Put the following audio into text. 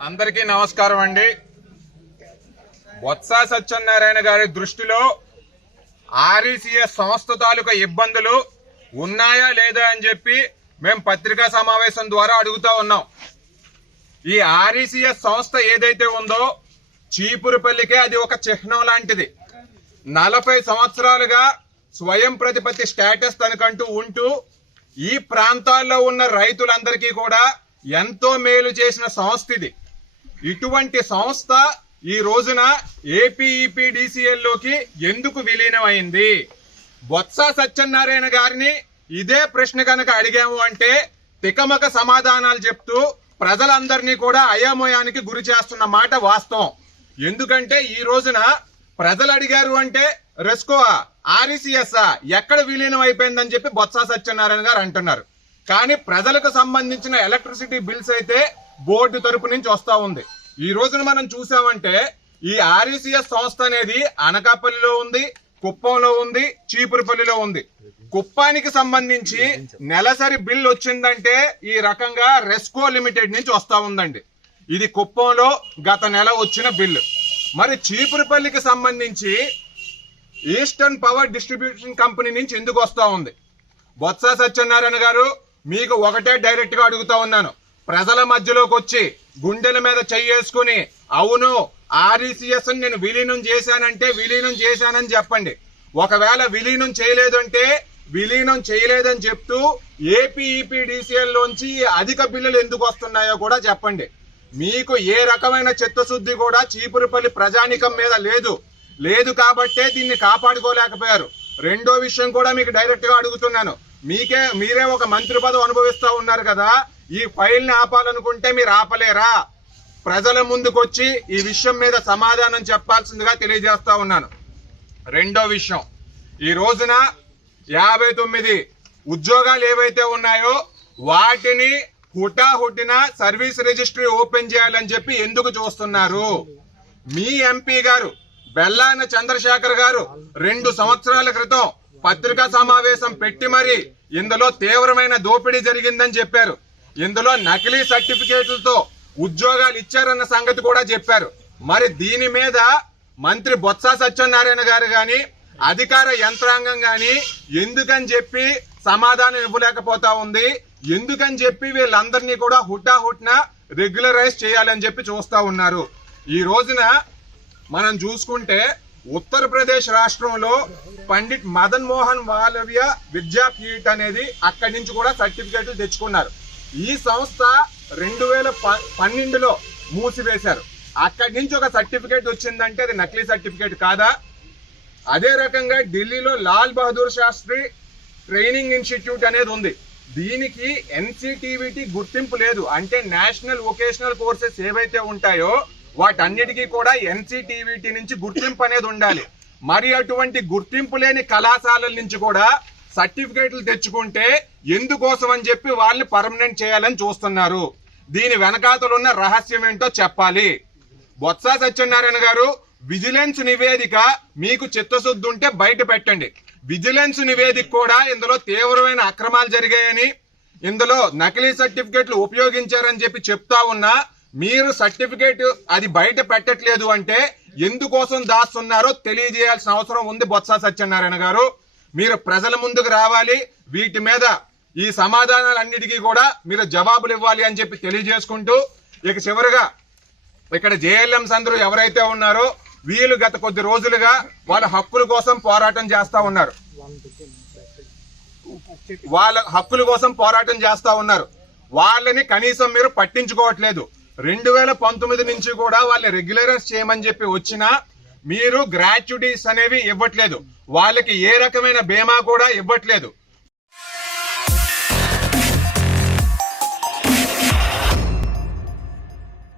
అందరికీ నమస్కారం అండి. బొత్స సత్యనారాయణ గారి దృష్టిలో ఆర్ఈసీఎస్ సంస్థ తాలూకా ఇబ్బందులు ఉన్నాయా లేదా అని చెప్పి మేము పత్రికా సమావేశం ద్వారా అడుగుతా ఉన్నాం. ఈ ఆర్ఈసీఎస్ సంస్థ ఏదైతే ఉందో చీపురుపల్లికే అది ఒక చిహ్నం లాంటిది. 40 సంవత్సరాలుగా స్వయం ప్రతిపత్తి స్టేటస్ తనకంటూ ఉంటూ ఈ ప్రాంతాల్లో ఉన్న రైతులందరికీ కూడా ఎంతో మేలు చేసిన సంస్థ ఇది. ఇటువంటి సంస్థ ఈ రోజున ఏపీఈపీడీసీఎల్ లోకి ఎందుకు విలీనమైంది? బొత్స సత్యనారాయణ గారిని ఇదే ప్రశ్న కనుక అడిగాము అంటే తికమక సమాధానాలు చెప్తూ ప్రజలందరినీ కూడా అయోమయానికి గురి చేస్తున్న మాట వాస్తవం. ఎందుకంటే ఈ రోజున ప్రజలు అడిగారు అంటే రెస్కోవా ఆర్ఈసీఎస్ ఎక్కడ విలీనం అయిపోయిందని చెప్పి బొత్స సత్యనారాయణ గారు అంటున్నారు. కానీ ప్రజలకు సంబంధించిన ఎలక్ట్రిసిటీ బిల్స్ అయితే బోర్డు తరపు నుంచి వస్తా ఉంది. ఈ రోజున మనం చూసామంటే ఈ ఆర్ఈసీఎస్ సంస్థ అనేది అనకాపల్లిలో ఉంది, కుప్పంలో ఉంది, చీపురుపల్లిలో ఉంది. కుప్పానికి సంబంధించి నెలసరి బిల్ వచ్చిందంటే ఈ రకంగా రెస్కో లిమిటెడ్ నుంచి వస్తా ఉందండి. ఇది కుప్పంలో గత నెల వచ్చిన బిల్లు. మరి చీపురుపల్లికి సంబంధించి ఈస్టర్న్ పవర్ డిస్ట్రిబ్యూషన్ కంపెనీ నుంచి ఎందుకు వస్తా ఉంది? బొత్స సత్యనారాయణ గారు, మీకు ఒకటే డైరెక్ట్ గా అడుగుతా ఉన్నాను. ప్రజల మధ్యలోకి వచ్చి గుండెల మీద చెయ్యేసుకుని అవును ఆర్ఈసీఎస్ నేను విలీనం చేశానంటే విలీనం చేశానని చెప్పండి. ఒకవేళ విలీనం చేయలేదంటే విలీనం చేయలేదని చెప్తూ ఏపీఈపీడీసీఎల్ లోంచి అధిక బిల్లులు ఎందుకు వస్తున్నాయో కూడా చెప్పండి. మీకు ఏ రకమైన చిత్తశుద్ధి కూడా చీపురుపల్లి ప్రజానికం మీద లేదు కాబట్టే దీన్ని కాపాడుకోలేకపోయారు. రెండో విషయం కూడా మీకు డైరెక్ట్ గా అడుగుతున్నాను. మీరే ఒక మంత్రి పదవి అనుభవిస్తా ఉన్నారు కదా, ఈ ఫైల్ ని ఆపాలనుకుంటే మీరు ఆపలేరా? ప్రజల ముందుకొచ్చి ఈ విషయం మీద సమాధానం చెప్పాల్సిందిగా తెలియజేస్తా ఉన్నాను. రెండో విషయం, ఈ రోజున 59 ఉద్యోగాలు ఏవైతే ఉన్నాయో వాటిని హుటాహుటిన సర్వీస్ రిజిస్ట్రీ ఓపెన్ చేయాలని చెప్పి ఎందుకు చూస్తున్నారు? మీ ఎంపీ గారు బెల్లాన చంద్రశేఖర్ గారు 2 సంవత్సరాల క్రితం పత్రికా సమావేశం పెట్టి మరి ఇందులో తీవ్రమైన దోపిడీ జరిగిందని చెప్పారు. ఇందులో నకిలీ సర్టిఫికేట్లతో ఉద్యోగాలు ఇచ్చారన్న సంగతి కూడా చెప్పారు. మరి దీని మీద మంత్రి బొత్స సత్యనారాయణ గారు గాని అధికార యంత్రాంగం గాని ఎందుకని చెప్పి సమాధానం ఇవ్వలేకపోతా ఉంది? ఎందుకని చెప్పి వీళ్ళందరినీ కూడా హుటాహుట్న రెగ్యులరైజ్ చేయాలని చెప్పి చూస్తా ఉన్నారు. ఈ రోజున మనం చూసుకుంటే ఉత్తరప్రదేశ్ రాష్ట్రంలో పండిట్ మదన్ మోహన్ మాలవ్య విద్యాపీఠ్ అనేది అక్కడి నుంచి కూడా సర్టిఫికేట్లు తెచ్చుకున్నారు. ఈ సంస్థ 2012లో మూసివేశారు. అక్కడి నుంచి ఒక సర్టిఫికేట్ వచ్చిందంటే అది నకిలీ సర్టిఫికేట్ కాదా? అదే రకంగా ఢిల్లీలో లాల్ బహదూర్ శాస్త్రి ట్రైనింగ్ ఇన్స్టిట్యూట్ అనేది ఉంది. దీనికి ఎన్సిటివిటి గుర్తింపు లేదు. అంటే నేషనల్ వొకేషనల్ కోర్సెస్ ఏవైతే ఉంటాయో వాటన్నిటికీ కూడా ఎన్సిటివిటి నుంచి గుర్తింపు అనేది ఉండాలి. మరి అటువంటి గుర్తింపు లేని కళాశాలల నుంచి కూడా సర్టిఫికేట్లు తెచ్చుకుంటే ఎందుకోసం అని చెప్పి వాళ్ళని పర్మనెంట్ చేయాలని చూస్తున్నారు. దీని వెనకాతలు ఉన్న రహస్యం ఏంటో చెప్పాలి. బొత్స సత్యనారాయణ గారు, విజిలెన్స్ నివేదిక మీకు చిత్తశుద్ధి ఉంటే బయట పెట్టండి. విజిలెన్స్ నివేదిక కూడా ఇందులో తీవ్రమైన అక్రమాలు జరిగాయని, ఇందులో నకిలీ సర్టిఫికేట్లు ఉపయోగించారని చెప్పి చెప్తా ఉన్నా మీరు సర్టిఫికేట్ అది బయట పెట్టట్లేదు అంటే ఎందుకోసం దాస్తున్నారో తెలియజేయాల్సిన అవసరం ఉంది. బొత్స సత్యనారాయణ గారు, మీరు ప్రజల ముందుకు రావాలి. వీటి మీద ఈ సమాధానాలన్నిటికీ కూడా మీరు జవాబులు ఇవ్వాలి అని చెప్పి తెలియజేసుకుంటూ, ఇక చివరిగా ఇక్కడ జేఎల్ఎంస్ అందరూ ఎవరైతే ఉన్నారో వీళ్ళు గత కొద్ది రోజులుగా వాళ్ళ హక్కుల కోసం పోరాటం చేస్తా ఉన్నారు. వాళ్ళని కనీసం మీరు పట్టించుకోవట్లేదు. 2019 నుంచి కూడా వాళ్ళని రెగ్యులరైజ్ చేయమని చెప్పి వచ్చినా మీరు గ్రాట్యుటీస్ అనేవి ఇవ్వట్లేదు. వాళ్ళకి ఏ రకమైన బీమా కూడా ఇవ్వట్లేదు.